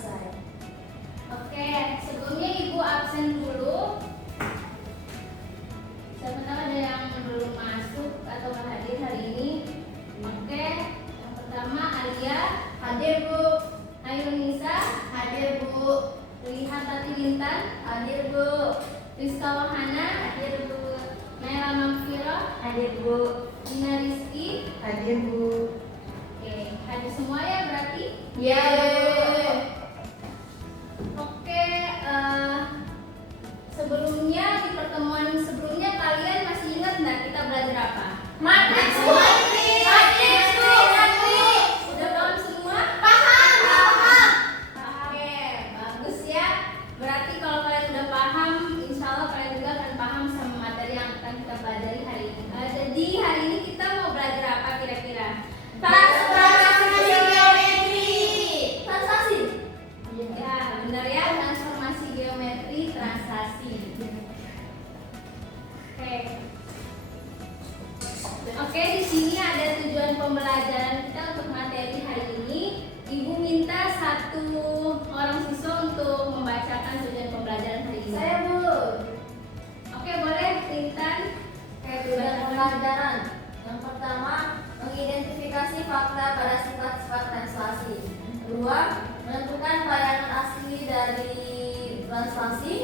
selesai. Oke, sebelumnya Ibu absen dulu. Siapa tahu ada yang belum masuk atau nggak hadir hari ini. Oke, yang pertama Alia. Hadir Bu. Ayunisa. Hadir Bu. Lihat Tati Lintan. Hadir Bu. Rizka Wahana. Hadir Bu. Naila Mamfiro. Hadir Bu. Dina Rizky. Hadir Bu. Oke, hadir semua ya berarti? Ya. Oke, sebelumnya di pertemuan sebelumnya kalian masih ingat nggak kita belajar apa? Matriks Bu. Matriks Bu. Udah paham semua? Paham. Oke, bagus ya. Berarti kalau kalian udah paham, insya Allah kalian juga akan paham sama materi yang akan kita pelajari hari ini. Jadi hari ini kita mau belajar apa kira-kira? Transformasi geometri. Transaksi. Ya, benar ya, transformasi geometri translasi. Oke. Oke, di sini ada tujuan pembelajaran kita untuk materi hari ini. Ibu minta satu orang siswa untuk membacakan tujuan pembelajaran hari ini. Saya Bu. Oke, boleh Intan. Tujuan pembelajaran. Yang pertama, mengidentifikasi fakta pada sifat-sifat translasi. Kedua, menentukan bayangan asli dari translasi.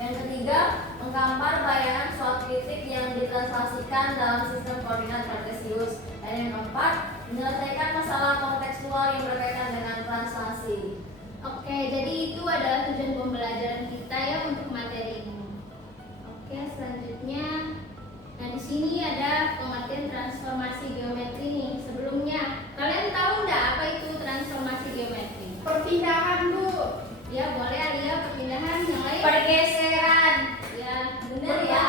Yang ketiga, menggambar bayangan suatu titik yang ditranslasikan dalam sistem koordinat kartesius. Dan yang keempat, menyelesaikan masalah kontekstual yang berkaitan dengan translasi. Oke, jadi itu adalah tujuan pembelajaran kita ya untuk materi ini. Oke, selanjutnya, nah di sini ada pengertian transformasi geometri nih. Sebelumnya, kalian tahu nggak apa itu transformasi geometri? Perpindahan Bu. Ya, boleh Alia perpindahan. Yang lain? Pergeseran. Ya, benar ya.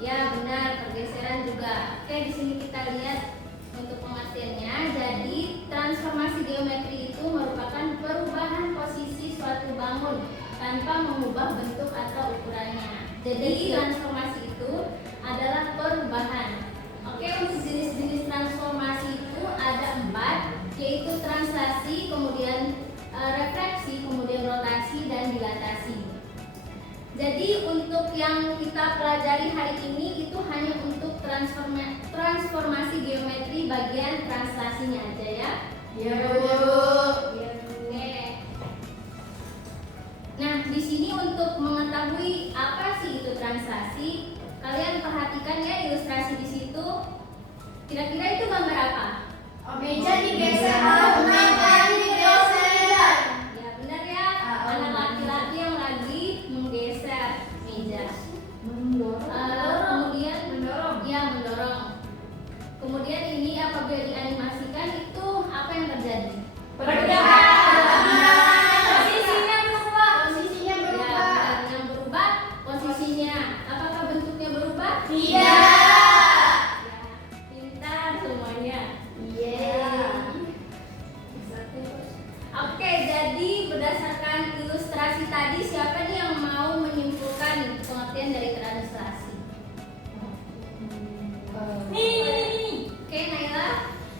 Ya, benar, pergeseran juga. Oke, di sini kita lihat untuk pengertiannya. Jadi, transformasi geometri itu merupakan perubahan posisi suatu bangun tanpa mengubah bentuk atau ukurannya. Jadi, transformasi itu adalah perubahan. Oke, untuk jenis-jenis transformasi itu ada 4, yaitu translasi, kemudian refleksi, kemudian rotasi, dan dilatasi. Jadi untuk yang kita pelajari hari ini itu hanya untuk transformasi geometri bagian translasinya aja ya. Ya Bu. Oke. Nah, di sini untuk mengetahui apa sih itu translasi, kalian perhatikan ya ilustrasi di situ. Kira-kira itu gambar apa? Meja digeser. Meja digeser. Ya benar ya, anak laki-laki yang lagi menggeser meja. Kemudian mendorong. Kemudian ini apabila dianimasikan itu apa yang terjadi? Posisinya berubah. Posisinya Ya, benar. Yang berubah posisinya. Apakah bentuknya berubah? Tidak. Ya, pintar semuanya. Oke, jadi berdasarkan ilustrasi tadi, siapa nih yang mau menyimpulkan pengertian dari translasi? Oke, Naila.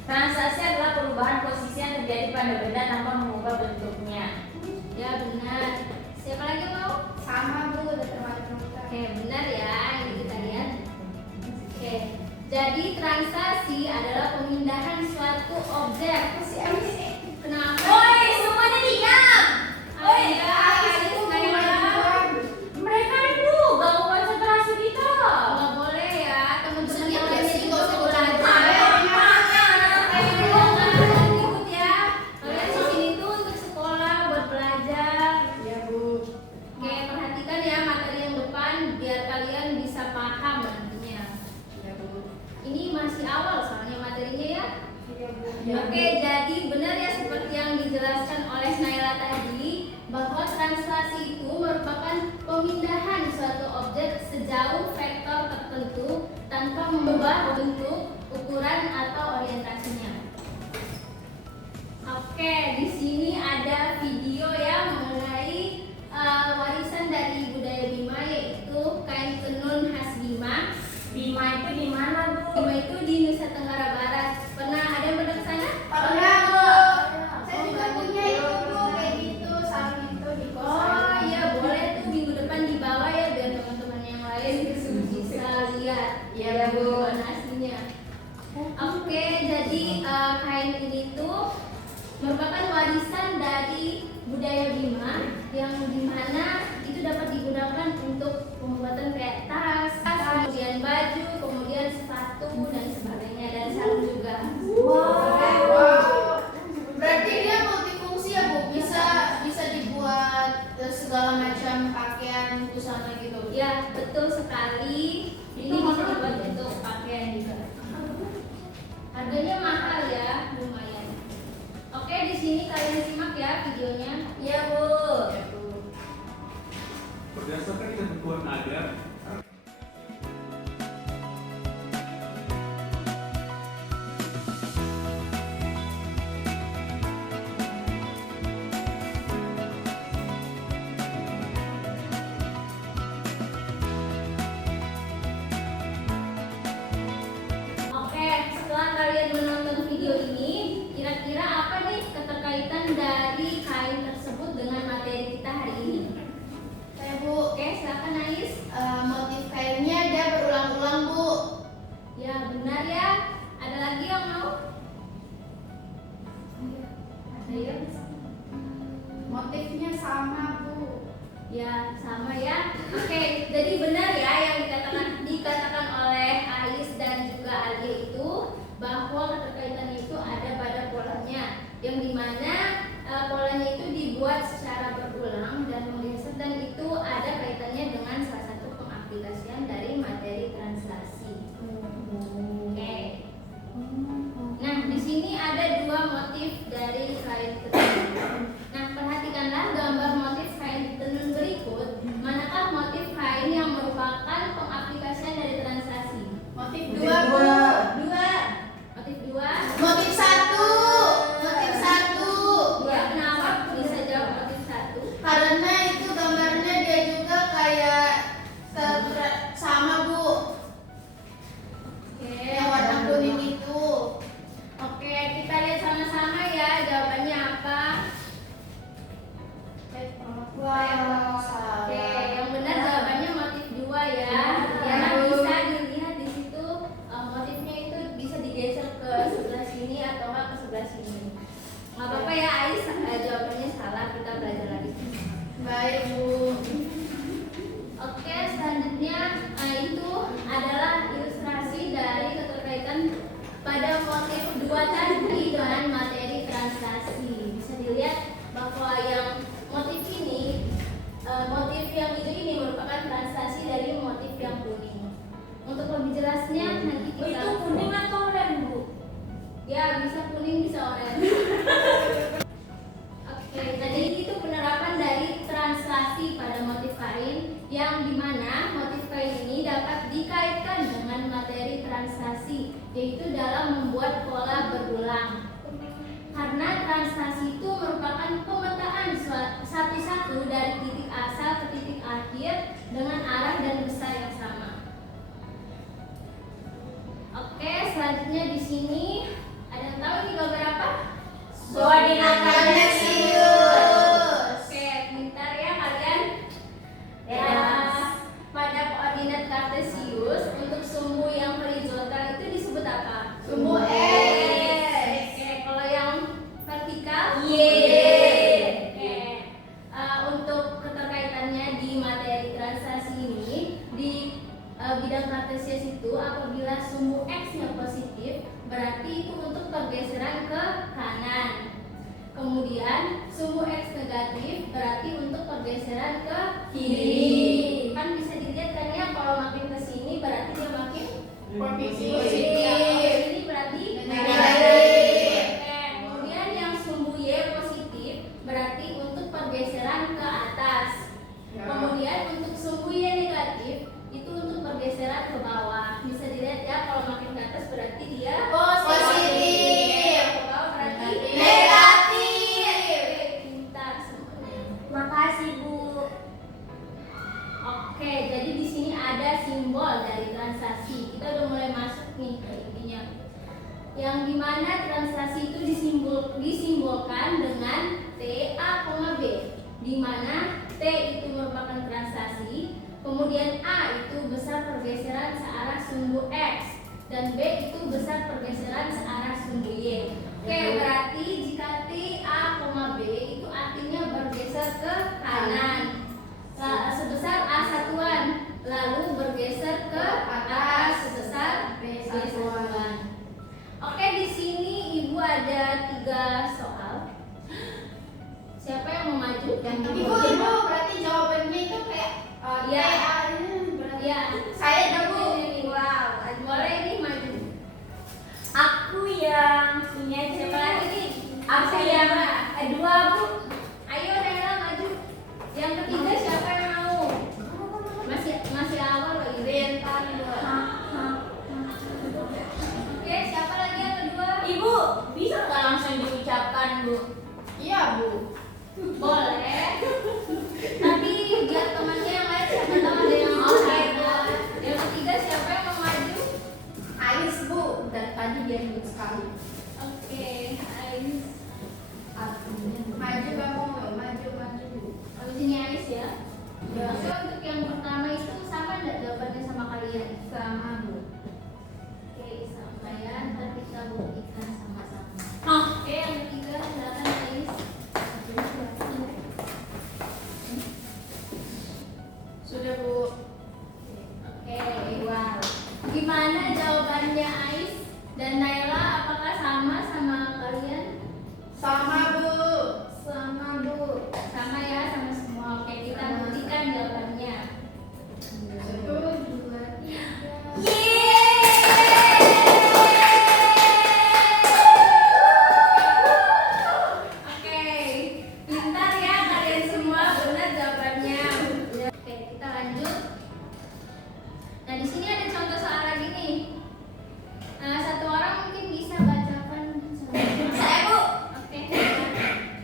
Translasi adalah perubahan posisi yang terjadi pada benda tanpa mengubah bentuknya. Ya benar. Siapa lagi mau? Sama Bu, udah termasuk. Oke, benar ya. Ini kita lihat. Oke, jadi translasi adalah pemindahan suatu objek. Kenapa? Woi, semuanya diam. Woi, Naila. Mereka itu ganggu konsentrasi kita. Nggak boleh ya, teman-teman yang lain itu nggak usah belajar. Ikut ya. Kalian di sini tuh untuk sekolah, buat belajar. Ya Bu. Oke, perhatikan ya materi yang depan biar kalian bisa paham nantinya. Ya Bu. Ini masih awal soalnya materinya ya. Ya Bu. Oke, jadi benar ya seperti yang dijelaskan oleh Naila tadi bahwa translasi itu merupakan pemindahan suatu objek sejauh vektor tertentu tanpa mengubah bentuk, ukuran atau orientasinya. Oke, di sini ada video ya mengenai warisan dari budaya Bima, yaitu kain tenun khas Bima. Bima itu di mana, Bu? Bima itu di Nusa Tenggara Barat. Pernah ada yang pernah ke sana? Pernah Bu. Saya juga punya itu Bu, kayak gitu. budaya Bima yang dimana itu dapat digunakan untuk pembuatan kayak tas, kemudian baju, kemudian sepatu dan sebagainya, dan sarung juga. Berarti dia multifungsi ya Bu, bisa dibuat segala macam pakaian, busana gitu. Ya, betul sekali. Ini bisa dibuat untuk pakaian juga. Harganya mahal ya, lumayan. Oke, di sini kalian simak ya videonya. Iya Bu. Berdasarkan ketentuan agar Oke, setelah kalian menonton video ini, kira-kira apa nih keterkaitan dari kain tersebut dengan materi kita hari ini? Bu, Oke, silakan Ais. motif kainnya dia berulang-ulang Bu. Ya, benar ya. Ada lagi yang mau? Ada ya? Motifnya sama Bu. Ya, sama ya. Oke, jadi benar ya yang dikatakan oleh Ais dan juga Alia itu, bahwa keterkaitan itu ada pada polanya, yang dimana polanya itu dibuat secara berulang dan menggeser, dan itu ada kaitannya dengan salah satu pengaplikasian dari materi translasi. Oke. Nah, di sini ada dua motif dari kain tenun. Nah, perhatikanlah gambar motif kain tenun berikut. Manakah motif kain yang merupakan pengaplikasian dari translasi? Motif 2 Bu. Dua. Motif dua. Motif 1. Motif 1. Ya, kenapa bisa jawab motif satu? Karena itu gambarnya dia juga kayak sama Bu. Oke. Yang warna kuning itu. Oke, kita lihat sama-sama ya jawabannya apa. Wow. Oke, yang benar jawabannya motif dua ya. Ya, Karena Bu. bisa dilihat di situ motifnya itu bisa digeser ke sebelah sini atau enggak ke sebelah sini. Nggak apa-apa ya Ais, jawabannya salah, kita belajar lagi. Baik Bu. Oke, selanjutnya itu adalah ilustrasi dari keterkaitan pada motif dua tadi dengan materi translasi. Bisa dilihat bahwa yang motif ini, motif yang hijau ini merupakan translasi dari motif yang kuning. Untuk lebih jelasnya nanti Oh, kita. itu kuning atau oranye Bu? Ya, bisa kuning, bisa oranye. Oke, jadi itu penerapan dari translasi pada motif kain, yang dimana motif kain ini dapat dikaitkan dengan materi translasi, yaitu dalam membuat pola berulang. Karena translasi itu merupakan pemetaan satu-satu dari titik asal ke titik akhir dengan arah dan besar yang sama. Oke, selanjutnya di sini ada yang tahu ini gambar apa? Koordinat Kartesius. Oke, pintar ya kalian. Ya, pada koordinat kartesius untuk sumbu yang horizontal itu disebut apa? Sumbu X. Oke, kalau yang vertikal? Y. Oke, untuk keterkaitannya di materi translasi ini di bidang kartesius itu, apabila sumbu X-nya positif, berarti itu untuk pergeseran ke kanan. Kemudian sumbu X negatif berarti untuk pergeseran ke kiri. Kan bisa dilihat kan ya, kalau makin ke sini berarti dia makin Positif. ini berarti Negatif. Oke, kemudian yang sumbu Y positif berarti untuk pergeseran ke atas. Kemudian untuk sumbu Y negatif itu untuk pergeseran ke bawah. Bisa dilihat ya, kalau makin ke atas berarti dia Positif. Ke bawah berarti Negatif. Pintar semuanya. Makasih Bu. Oke, jadi di sini ada simbol dari translasi. Kita udah mulai masuk nih ke intinya. Yang dimana translasi itu disimbolkan dengan T, A, B, di mana T itu merupakan translasi, kemudian A itu besar pergeseran searah sumbu X, dan B itu besar pergeseran searah sumbu Y. Oke, berarti jika T, A, B itu artinya kanan. Sebesar A satuan, lalu bergeser ke atas sebesar B satuan. Oke, di sini Ibu ada 3 soal. Siapa yang mau maju? Ibu berarti jawabannya itu kayak Iya. berarti Ya, saya dulu. wow, boleh ini maju. Aku yang punya Siapa lagi nih? Aku yang dua, Bu. Ayo Nela maju. Yang ketiga siapa yang mau? Masih awal loh ini. Oke, siapa lagi yang kedua? Ibu, bisa nggak langsung diucapkan, Bu? Iya, Bu. Boleh. Tapi biar temannya yang lain siapa tahu ada yang mau. Oke, Bu. Yang ketiga siapa yang mau maju? Ais, Bu. Dan tadi dia nyebut sekali. Oke, Ais. Maju kamu, maju. Habis ini Ais ya. So, untuk yang pertama itu sama enggak jawabannya sama kalian? Sama, Bu. Oke, sama ya. Ntar kita buktikan sama-sama. Oh, Oke, yang ketiga silakan Ais. Sudah, Bu. Oke, wow. Gimana jawabannya Ais dan Naila? Apakah sama kalian? Sama, Bu. Sama Bu. Sama ya, sama semua. Oke, kita buktikan jawabannya. 1, 2, 3. Oke, pintar ya kalian semua, benar jawabannya. Oke, kita lanjut. Nah, di sini ada contoh soal lagi nih. Nah, satu orang mungkin bisa bacakan. saya, Bu. Oke.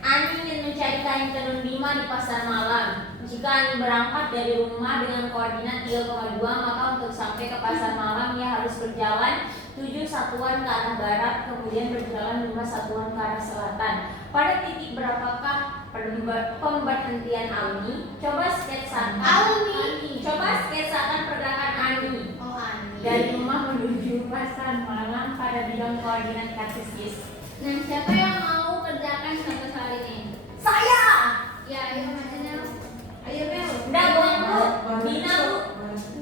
Ani ingin mencari kain tenun Bima di pasar malam. Jika Ani berangkat dari rumah dengan koordinat 3,2, maka untuk sampai ke pasar malam ia harus berjalan 7 satuan ke arah barat, kemudian berjalan 5 satuan ke arah selatan. Pada titik berapakah pemberhentian Ani? Coba sketsakan pergerakan Ani Oh, Ani. dari rumah menuju pasar malam pada bidang koordinat kartesis. Nah, siapa yang mau kerjakan contoh soal ini? Saya. Ya, ayo Nel. Ayo Bel. Udah, Bu. Bina, Bu.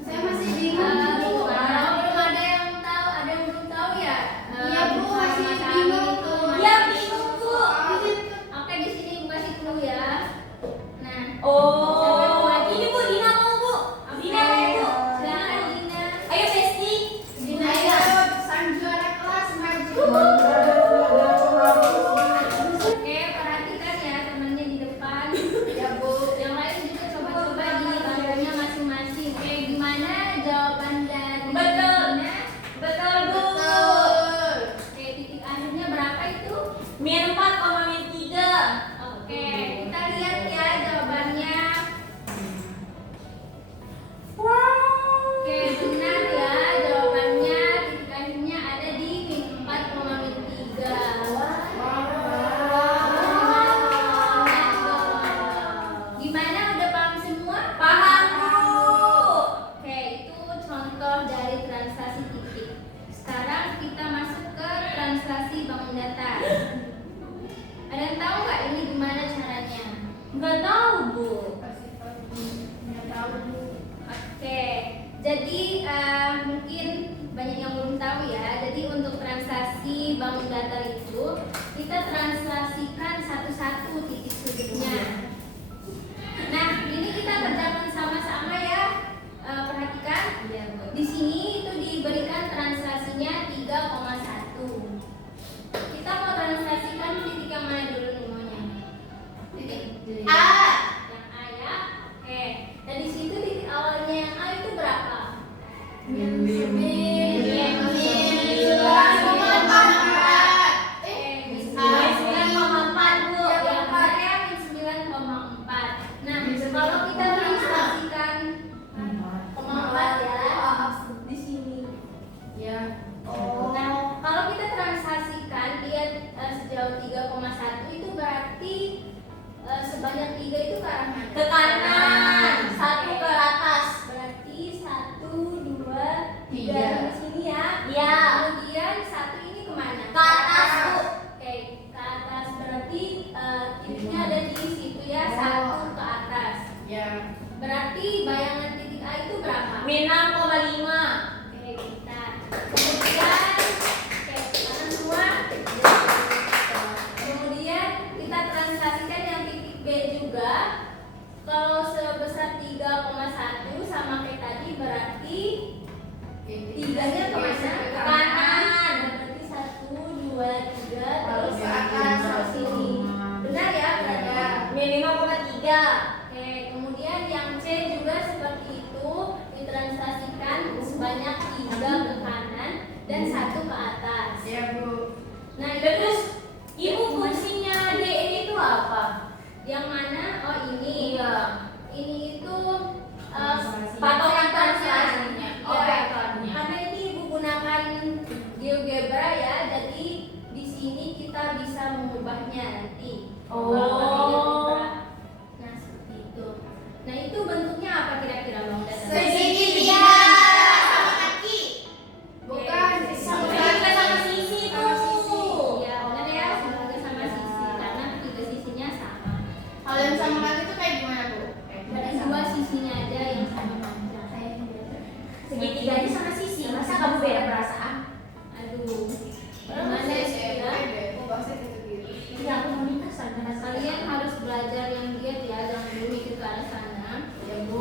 Saya masih bingung, Bu. Kalau belum ada yang tahu, ada yang belum tahu ya? Iya, Bu, masih Mas Ami bingung. itu Iya, masih- bingung, Bu. Oke, di sini Ibu kasih clue ya. Nah, Oh, ini Bu Dina mau, Bu. Dina mau, Bu. silakan Dina. Ayo, Besti. Ayo, sang juara kelas maju. Oke, perhatikan ya temannya di depan. Ya, Bu. Yang lain juga coba-coba di bangkunya masing-masing. Oke, gimana jawaban dari Betul. Dina? Betul, Bu. Betul. Oke, titik akhirnya berapa itu? Min 4, min 3. Oke, kita lihat ya jawabannya. Oke, benar ya jawabannya. Titik akhirnya ada di min 4,3. Gimana, udah paham semua? Paham, Bu. Oke, itu contoh dari translasi titik. Sekarang kita masuk ke translasi bangun datar. Ada yang tahu nggak ini gimana caranya? Enggak tahu, Bu. Nggak tahu, Bu. Oke, jadi mungkin banyak yang belum tahu ya. Jadi untuk translasi bangun datar itu kita translasikan satu-satu titik sudutnya. Nah, ini kita kerjakan sama-sama ya. Perhatikan. Di sini itu diberikan translasinya 3,1. Kita mau translasikan titik yang mana dulu nih maunya? Titik A. yang A ya. Oke. Dan di situ titik awalnya yang A itu berapa? Min 9,4. Oke, min 9,4, Bu. yang benar min 9,4. Nah, kalau kita translasikan 0,4 ya di sini. Ya. Nah, kalau kita translasikan dia sejauh 3,1 itu berarti sebanyak 3 itu ke arah mana? Ke kanan, 1 ke atas. Berarti 1, 2, 3 Tiga. di sini ya. Iya. Kemudian 1 ini kemana? Ke atas, Bu. Oke, ke atas berarti titiknya ada di situ ya, 1 ke atas. Berarti bayangan titik A itu berapa? Min 6,5. Oke, kita. Kemudian, oke, tangan semua. Kemudian kita translasikan yang titik B juga. Kalau sebesar 3,1 sama kayak tadi berarti tiganya kemana? Ke kanan. Berarti 1, 2, 3 terus Ke atas, ke sini. Benar ya? Berarti. Min 5,3. Oke, kemudian yang C juga seperti itu ditranslasikan sebanyak 3 ke kanan dan 1 ke atas. Ya Bu. Nah, Terus ibu fungsinya D ini tuh apa? yang mana? Oh, ini. Iya. Ini itu Patokan vektornya. translasinya. Oh, Iya. vektornya. Karena ini ibu gunakan GeoGebra ya, jadi di sini kita bisa mengubahnya nanti. Oh. GeoGebra. Nah, seperti itu. Nah, itu bentuknya apa kira-kira Bang Dada? Segitiga sama kaki. Bukan sama Segitiga kaki. sama sisi tuh. Iya, benar ya, semoga sama sisi karena tiga sisinya sama. Kalau yang sama kaki itu kayak gimana Bu? Ada dua sisinya aja yang sama panjang. Segitiganya sama sisi. Masa kamu beda perasaan? Aduh, Mana gimana sih? sih ya? Mau bahasnya gitu-gitu. Iya, aku mau nikah sama Kalian harus belajar yang giat ya, jangan dulu mikir ke arah sana. Ya Bu.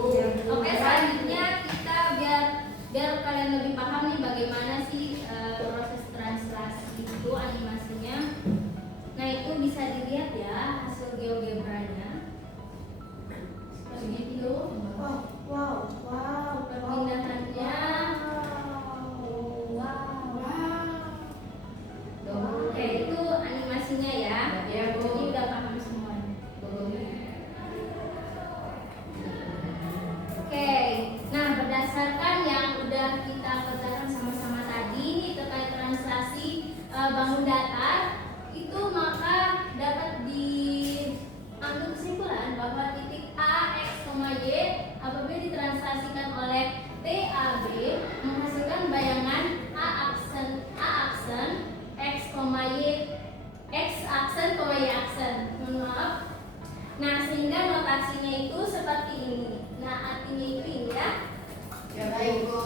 Oke, selanjutnya kita biar kalian lebih paham nih bagaimana sih proses translasi itu animasinya. Nah, itu bisa dilihat ya hasil GeoGebra-nya. Seperti itu. Wow. Perpindahannya. Oke, itu animasinya ya. Ya, Bu. Ini udah paham semua. Oke, nah berdasarkan yang udah kita kerjakan sama-sama tadi ini terkait translasi bangun datar, itu maka dapat diambil kesimpulan bahwa titik A, X, Y apabila ditranslasikan oleh TAB menghasilkan bayangan A aksen, X, Y, X aksen, Y aksen. Mohon maaf. Nah, sehingga notasinya itu seperti ini. Nah, artinya itu ini ya. Ya baik Bu.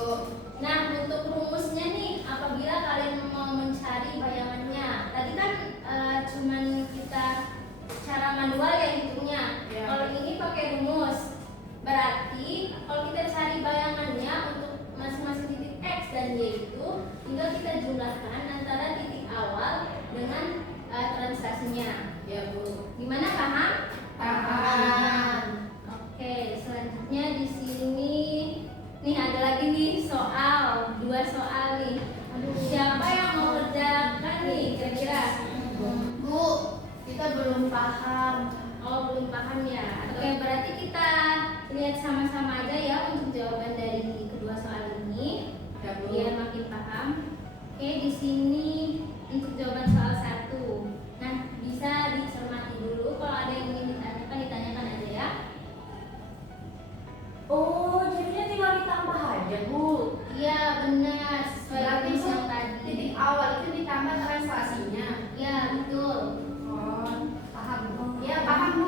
Nah, untuk rumusnya nih, apabila kalian mau mencari bayangannya, tadi kan cuman kita cara manual ya hitungnya. Ya. Kalau ini pakai rumus, berarti kalau kita cari bayangannya untuk masing-masing titik X dan Y itu, tinggal kita jumlahkan antara titik awal dengan translasinya. Ya Bu. Gimana, paham? Paham. Oke, selanjutnya di sini nih ada lagi nih soal, 2 soal nih. Siapa yang mau kerjakan nih kira-kira? Bu, kita belum paham. Oh, belum paham ya. Oke, berarti kita lihat sama-sama aja ya untuk jawaban dari kedua soal ini Ya Bu. biar makin paham. Oke, di sini untuk jawaban soal 1. Nah, bisa dicermati dulu. Kalau ada yang ingin ditanyakan aja ya. Oh, jadinya tinggal ditambah aja, Bu. Iya, benar. Sesuai Berarti rumus Bu, yang tadi. titik awal itu ditambah translasinya. Ya, betul. Oh, paham Bu. Ya paham Bu.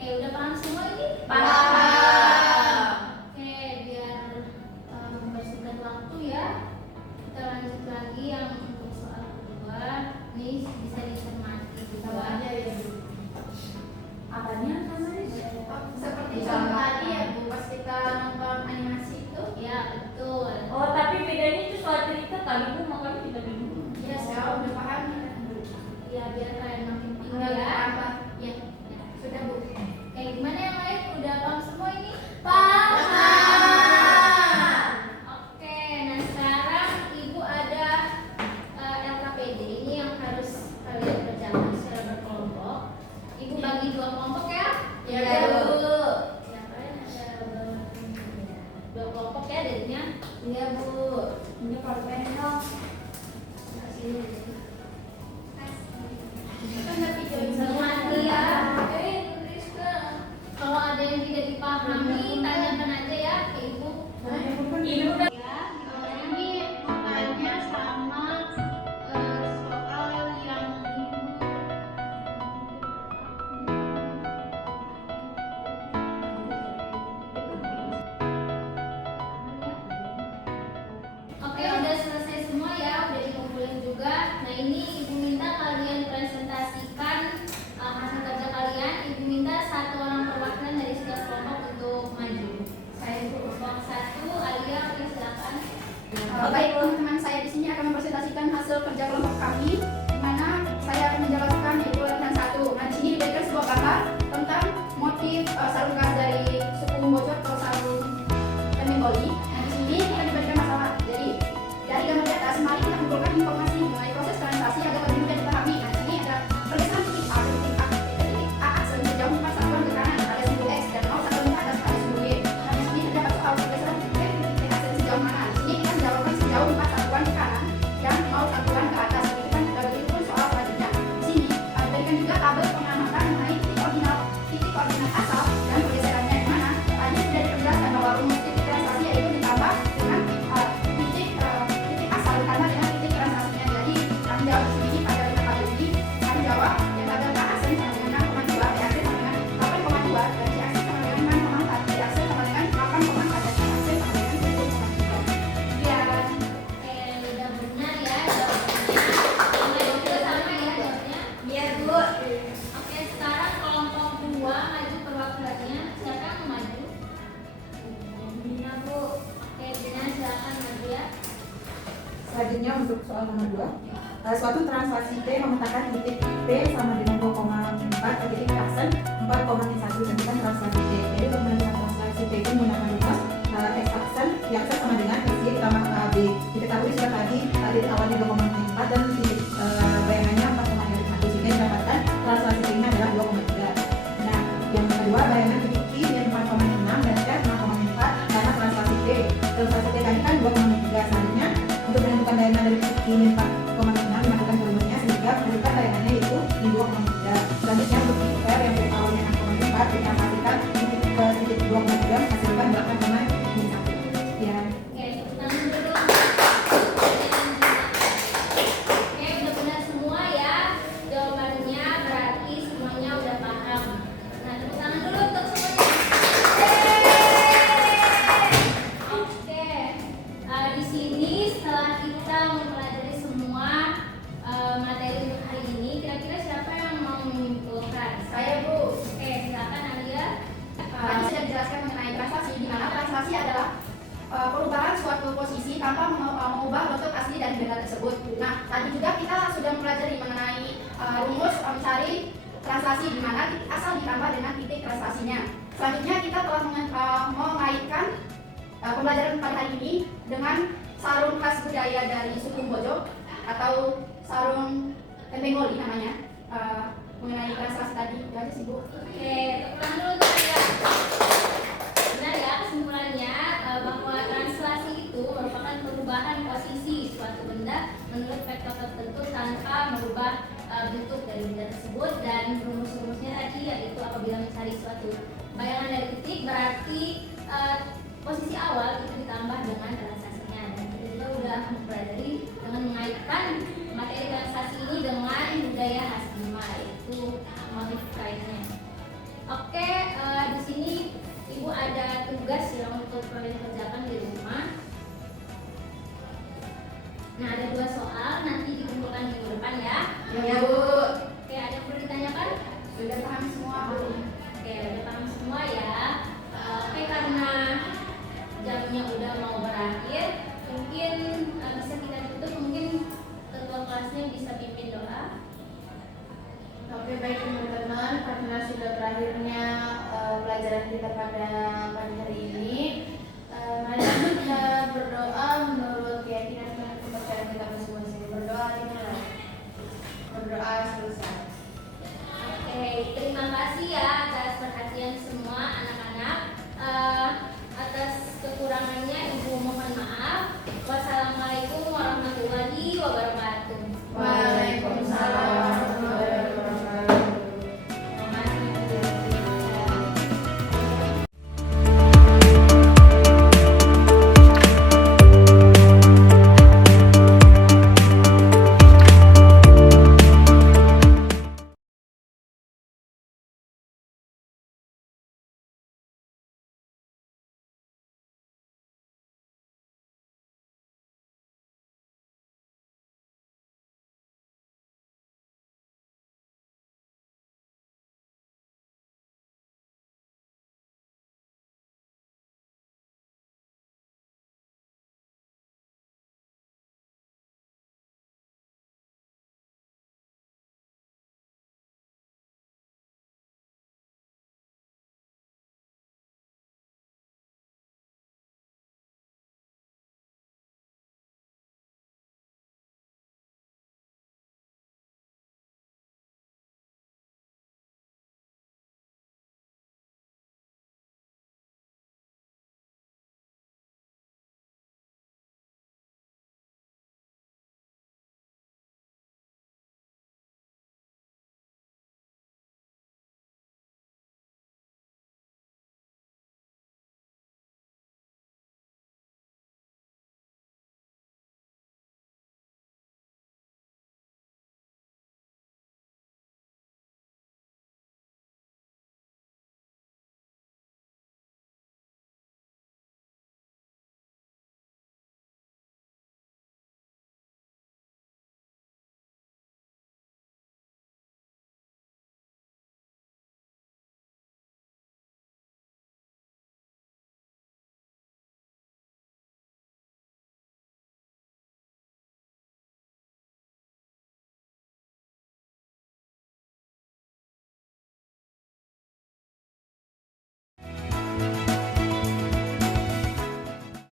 Udah paham semua ini? Paham. Oke, biar mempersingkat waktu ya, kita lanjut lagi yang untuk soal kedua. Ini bisa dicermati Sama juga. aja ya Bu. Apanya namanya? Seperti contoh tadi ya Bu, pas kita nonton animasi itu. Ya, betul. Oh, tapi bedanya itu soal cerita kali, Bu, makanya kita bingung. Ya, saya udah paham ya Bu. Ya, biar kalian makin pintar Udah ya. paham. Ya. Sudah Bu. Kayak gimana yang lain? Udah paham semua ini? Paham. Oke, nah sekarang Ibu ada LKPD ini yang harus kalian kerjakan secara berkelompok. Ibu bagi 2 kelompok ya? Ya, Bu. Ya, kalian ada 2 kelompok ya jadinya. Iya Bu. Ini pulpen dong. Sini. Kan ada video Cermati ya. Kalau ada yang tidak dipahami, tanyakan aja ya ke Ibu. Ibu udah Ya, ini makanya sama soal yang Ibu ini Ibu minta kalian presentasikan hasil kerja kalian. Ibu minta satu orang perwakilan dari setiap kelompok untuk maju. Saya kelompok 1, Alia, oke silakan. Baik, teman-teman, saya di sini akan mempresentasikan hasil kerja kelompok kami, di mana saya akan menjelaskan yaitu latihan 1. Nah, di sini diberikan sebuah gambar tentang motif sarung khas dari suku Bojot atau sarung Temengoli. Nah, di sini kita diberikan masalah. Jadi, dari gambar di atas, mari kita kumpulkan informasi mengenai proses translasi agar lebih mudah dipahami. Nah, di sini ada pergeseran titik A ke titik A, titik A aksen sejauh 4 satuan ke kanan ada simbol X dan 0 satuan ke atas ada simbol Y. Nah, di sini terdapat soal pergeseran titik B ke titik aksen sejauh mana. Di sini kita menjawabkan sejauh 4 satuan ke kanan dan 0 satuan ke atas. Begitu kan begitu pun soal selanjutnya. Di sini diberikan juga tabel pengamatan mengenai titik koordinat asal dan pergeserannya, di mana tadi sudah dijelaskan bahwa rumus titik translasi yaitu ditambah dengan titik asal ditambah dengan titik translasinya. Jadi kami jawab di sini pada tabel ini kami jawab yang tabel A aksen sama dengan 6,2, B aksen sama dengan 8,2, dan C aksen sama dengan 6,4, D aksen sama dengan 8,4, dan C aksen sama dengan 7,3. Ya, udah benar ya jawabannya. Yang juga sama ya jawabnya. Iya, Bu. Oke, sekarang kelompok 2 maju perwakilannya. Siapa yang mau maju? Bina, Bu. Oke, Bina silakan maju ya. Selanjutnya untuk soal nomor 2, suatu translasi T memetakan titik P sama dengan 2,4 ke titik aksen 4,1. Tentukan translasi T. Jadi untuk menentukan translasi T itu menggunakan rumus X aksen, Y aksen sama dengan XY ditambah AB. Diketahui sudah tadi titik awalnya 2,4 dan titik bayangannya 4,1, sehingga didapatkan translasi T-nya adalah 2,3. Nah, yang kedua bayangan titik Q yang 4,6 dan F 0,4 karena translasi T. Translasi T tadi kan 2,3. Selanjutnya untuk menentukan bayangan dari titik ini 4,6 dimasukkan ke rumusnya sehingga menentukan bayangannya itu di 2,3. Selanjutnya untuk titik R yang titik awalnya 6,4 ditambahkan ke titik 2,3 hasilkan 8,1. Ya. Oke, tepuk tangan dulu. Oke, udah benar semua ya jawabannya, berarti semuanya udah paham. Nah, tepuk tangan dulu untuk semuanya. Oke, di sini setelah kita mempelajari semua materi untuk hari ini, kira-kira siapa yang mau menyimpulkan? Saya, Bu. Oke, silakan Alia. Tadi sudah dijelaskan mengenai translasi, di mana translasi adalah perubahan suatu posisi tanpa mengubah bentuk asli dari benda tersebut. Nah, tadi juga kita sudah mempelajari mengenai rumus mencari translasi, di mana titik asal ditambah dengan titik translasinya. Selanjutnya kita telah mengaitkan pembelajaran pada hari ini dengan sarung khas budaya dari suku Bojot atau sarung Temengoli namanya. Mengenai translasi tadi, itu aja sih, Bu. Oke, tepuk tangan dulu untuk Alia. Benar ya kesimpulannya bahwa translasi itu merupakan perubahan posisi suatu benda menurut vektor tertentu tanpa merubah bentuk dari benda tersebut, dan rumus-rumusnya tadi yaitu apabila mencari suatu bayangan dari titik berarti posisi awal itu ditambah dengan translasinya, dan kita juga sudah mempelajari dengan mengaitkan materi translasi ini dengan budaya khas Bima yaitu motif kainnya. Oke, di sini Ibu ada tugas yang untuk kalian kerjakan di rumah. Nah, ada 2 soal, nanti dikumpulkan minggu depan ya. Ya, Bu. Oke, ada yang perlu ditanyakan? Sudah paham semua, Bu. Oke, udah paham semua ya. Oke, karena jamnya udah mau berakhir, mungkin bisa kita tutup. Mungkin ketua kelasnya bisa pimpin doa. Oke, baik teman-teman, karena sudah berakhirnya pelajaran kita pada